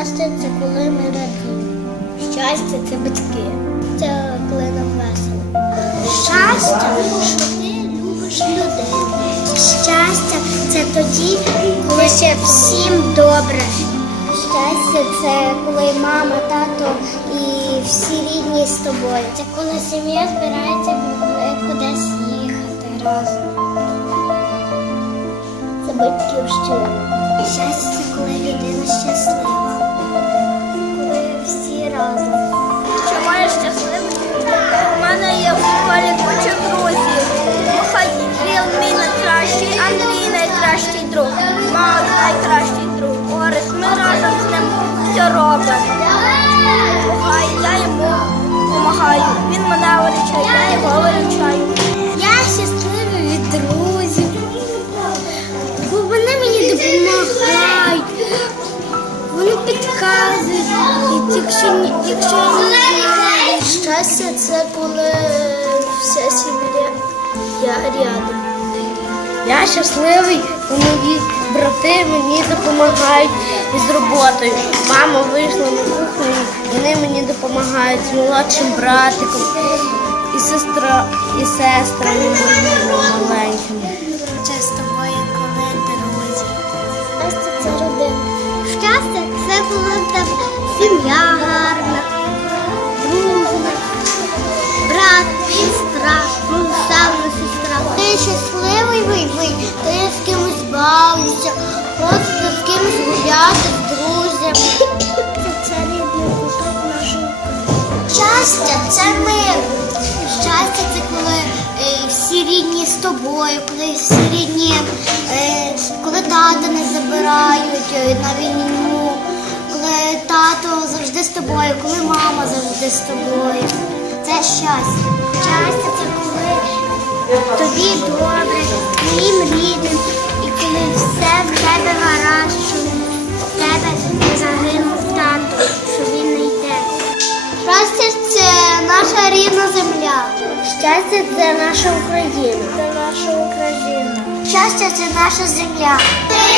Щастя це коли ми радіємо. Щастя це батьки. Це коли нам весело. Щастя, що ти любиш людей. Щастя це тоді, коли ще всім добре. Щастя це коли мама, тато і всі рідні з тобою. Це коли сім'я збирається кудись їхати разом. Це батьківщина. Щастя це коли людина щаслива. Всі разом. Чому я щасливий? У мене є в школі куча друзів. Михаїл мій найкращий, Андрій найкращий друг, Макс найкращий друг, Орес. Ми разом з ним все робимо. Допомагаю, я йому допомагаю. Він мене вирішує, я його виручаю. Якщо, якщо я. Щастя це коли вся сім'я рядом. Я щасливий, бо мої брати мені допомагають із роботою. Мама вийшла на кухню, вони мені допомагають з молодшим братиком і сестра, і сестрами моїми маленькими. Сім'я гарна, дружна, брат, сестра, ну саме сестра. Ти щасливий вийвий, ти з кимось бавишся, просто з кимось гуляти з друзями. Це рідний куток нашої Щастя це мир. Щастя це коли е, всі рідні з тобою, коли всі рідні, е, коли тата не забирають е, на коли тато завжди з тобою, коли мама завжди з тобою. Це щастя. Щастя це коли тобі добре, твоїм рідним, і коли все в тебе гаразд, що в тебе загинув тато, що він не йде. Щастя це наша рідна земля. Щастя це наша Україна. Це наша Україна. Щастя це наша земля. Ти